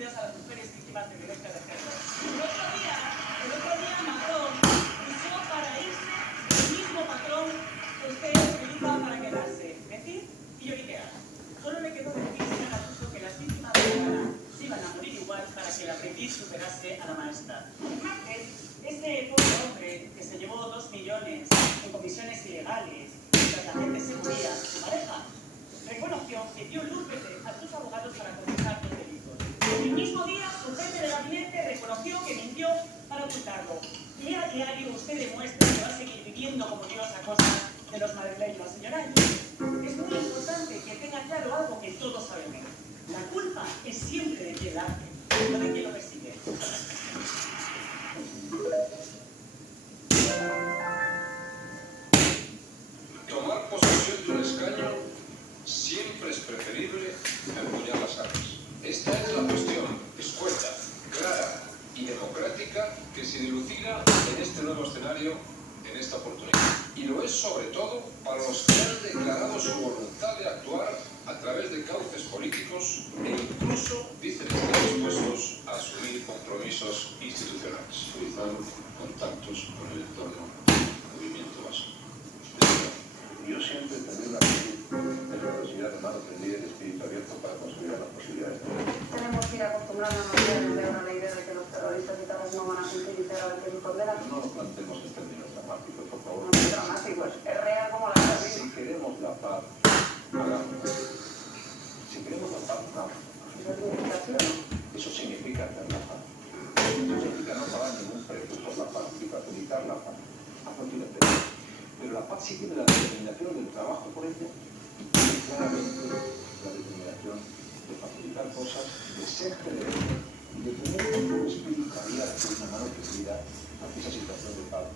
dirigidas a las mujeres víctimas de violencia de género. El otro día Macron usó para irse el mismo patrón que ustedes utilizan para quedarse. Decir y lloriquear. Solo me quedó decir, señor Ayuso, que las víctimas de Gala se iban a morir igual para que el aprendiz superase a la maestra. Este pobre hombre que se llevó 2 millones en comisiones ilegales mientras la gente se moría, su pareja, reconoció que dio luz verde a sus abogados para confesar los delitos. El mismo día, su jefe de gabinete reconoció que mintió para ocultarlo. Y a diario usted demuestra que va a seguir viviendo como Dios a costa de los madrileños. Señora Ayuso, es muy importante que tenga claro algo que todos sabemos. La culpa es siempre de quien la hace, no de quien lo persigue. Tomar posesión de un escaño siempre es preferible a empuñar las armas. Esta es la cuestión escueta, clara y democrática que se dilucida en este nuevo escenario, en esta oportunidad. Y lo es sobre todo para los que han declarado su voluntad de actuar a través de cauces políticos e incluso dicen estar dispuestos a asumir compromisos institucionales. Utilizar contactos con el entorno del movimiento vasco. Yo siempre tendré una actitud de generosidad, de mano tendida y de espíritu abierto para consolidar las posibilidades. Tenemos que ir acostumbrándonos a a la idea de que los terroristas y tales no van a sensibilizar al que condena. No lo planteemos en términos dramáticos, por favor. No es dramático, es real como la vida. Si queremos la paz, hagámosla. Si queremos la paz, hagámosla. ¿Eso significa sí o no? Eso significa hacer la paz. Eso significa no pagar ningún precio por la paz y facilitar la paz. A cualquier precio. Pero la paz sí tiene la determinación del trabajo por ella y tiene claramente la determinación de facilitar cosas, de ser generoso y de tener un espíritu abierto y una mano tendida a que esa situación de paz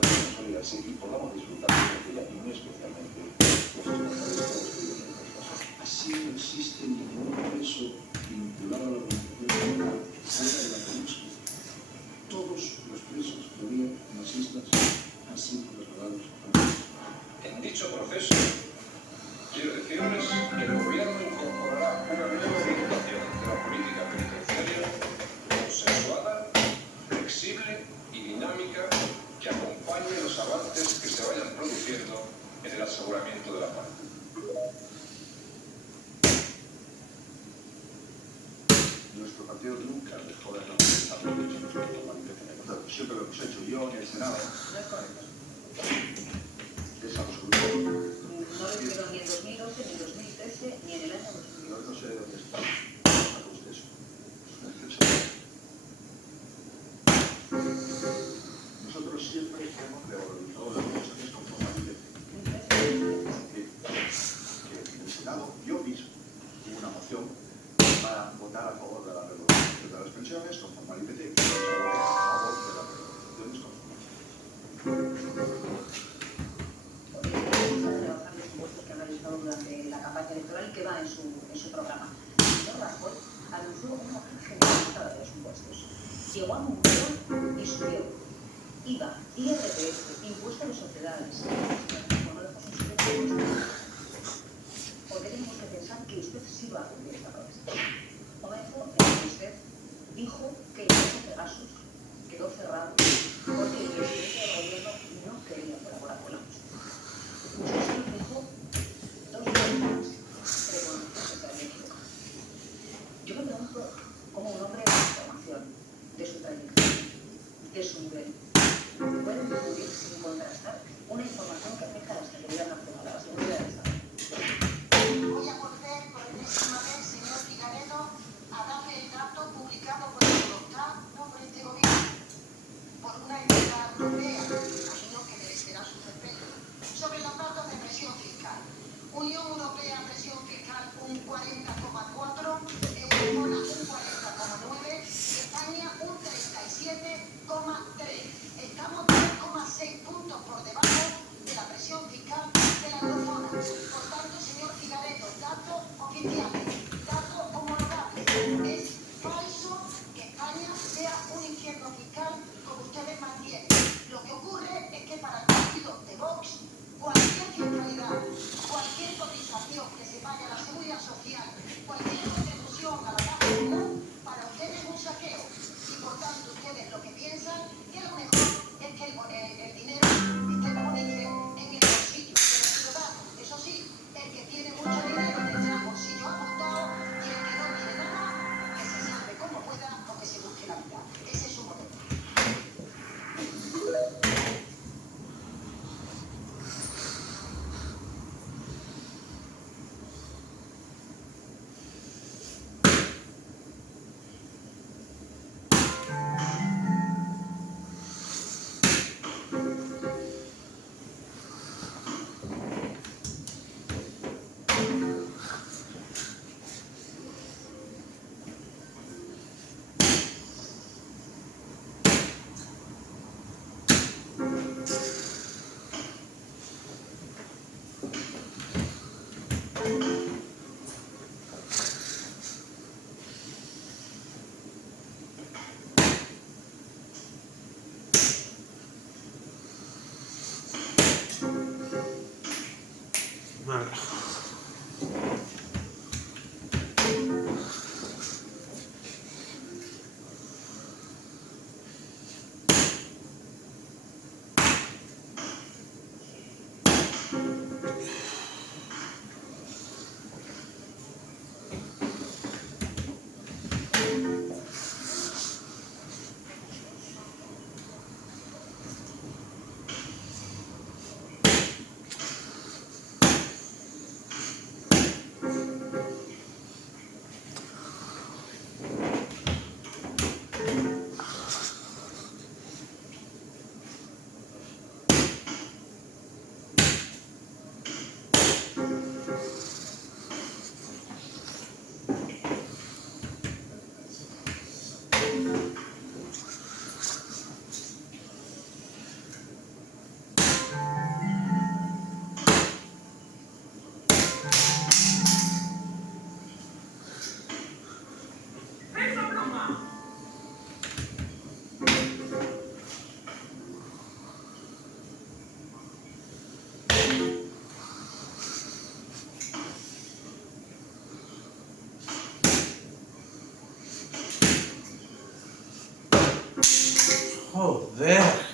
pueda consolidarse y podamos disfrutar de ella y muy especialmente los españoles que viven en el país. Así no existe ningún preso vinculado a la organización fuera de la península. Todos los presos que había en las islas han sido trasladados. En dicho proceso, quiero decirles que el gobierno incorporará una nueva orientación de la política penitenciaria consensuada, flexible y dinámica que acompañe los avances que se vayan produciendo en el aseguramiento de la paz. Nuestro partido nunca dejó de representar los derechos humanos. Siempre lo hemos hecho yo en el Senado. No es correcto. Es absoluto. No lo hicieron ni en 2012, ni en 2013, ni en el año 2000. Yo no sé dónde está. Usted eso. Nosotros siempre hemos reorganizado las cosas con formalidad. Que en el Senado yo mismo tuve una moción para votar a favor de la revolución de las pensiones con formal IPC y a favor de las revoluciones con formal. Que ha realizado durante la campaña electoral y que va en su programa. El señor Rajoy anunció una generalizada de los impuestos. Llegó a Moncloa y subió IVA, IRPF, impuesto de sociedades. No dejó sin subir impuestos. ¿Por qué tenemos que pensar que usted sí va a cumplir esta promesa? Momento en que usted dijo que el caso Pegasus quedó cerrado porque el presidente del gobierno no quería colaborar con la justicia. Usted se lo dijo 2 días más, reconoció que se había equivocado. Yo me pregunto cómo un hombre de su formación, de su trayectoria, de su nivel, puede difundir sin contrastar una información que afecta a la seguridad nacional, a la seguridad del Estado. Voy a volver por enésima vez, señor Figaredo, a darle el dato publicado por el Eurostat, no por este gobierno, por una entidad europea, imagino que merecerá su respeto, sobre los datos de presión fiscal. Unión Europea, presión fiscal un 40,4, Eurozona un 40,9, España un 37,3. Estamos 3,6 puntos por debajo de la presión fiscal de la Eurozona. Joder.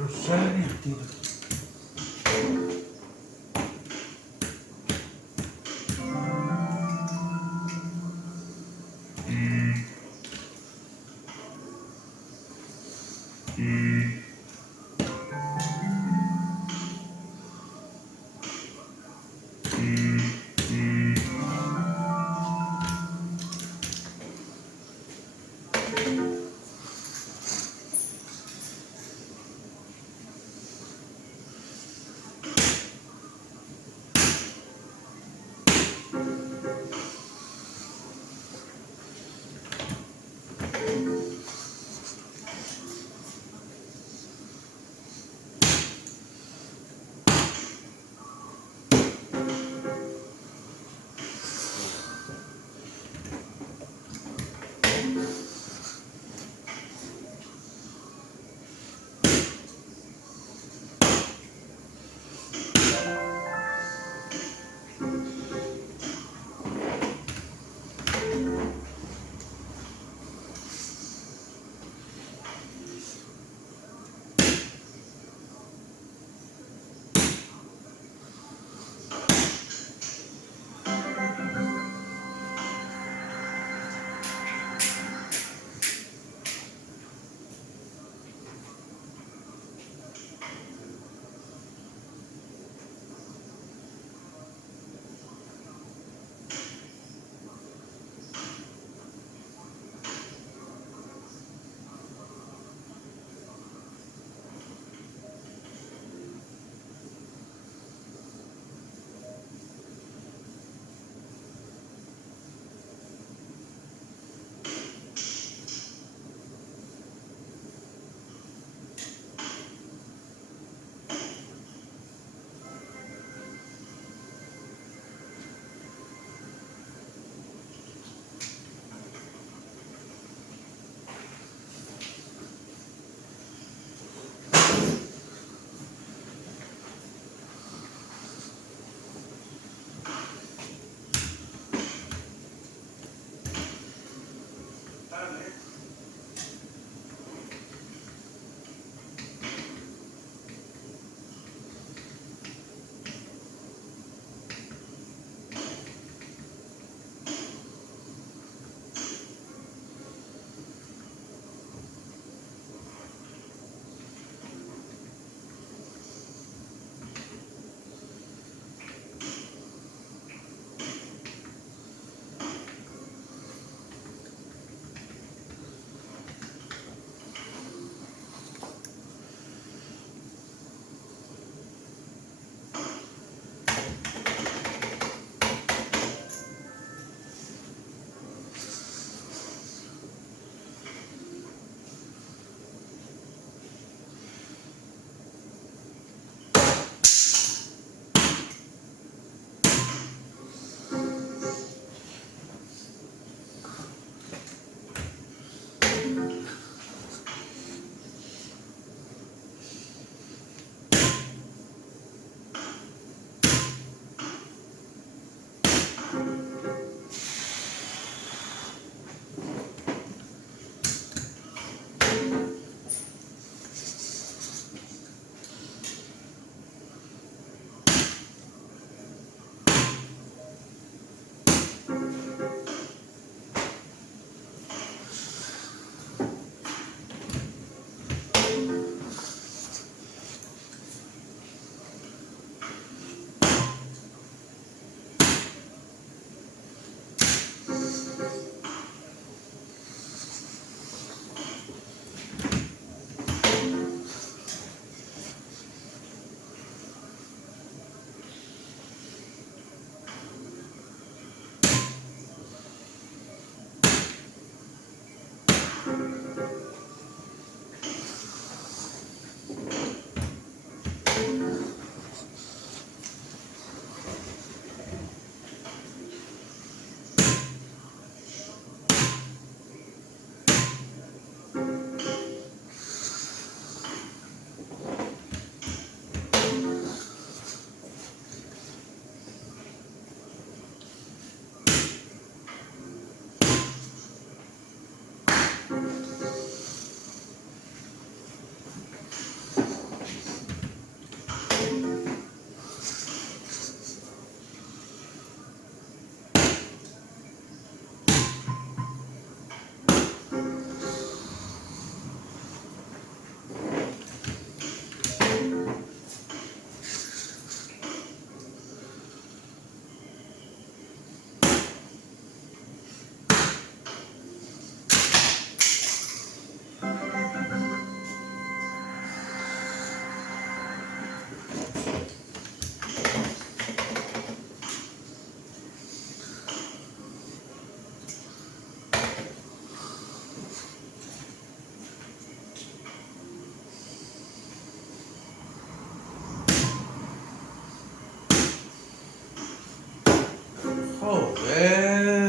Rosario tiro. Joder.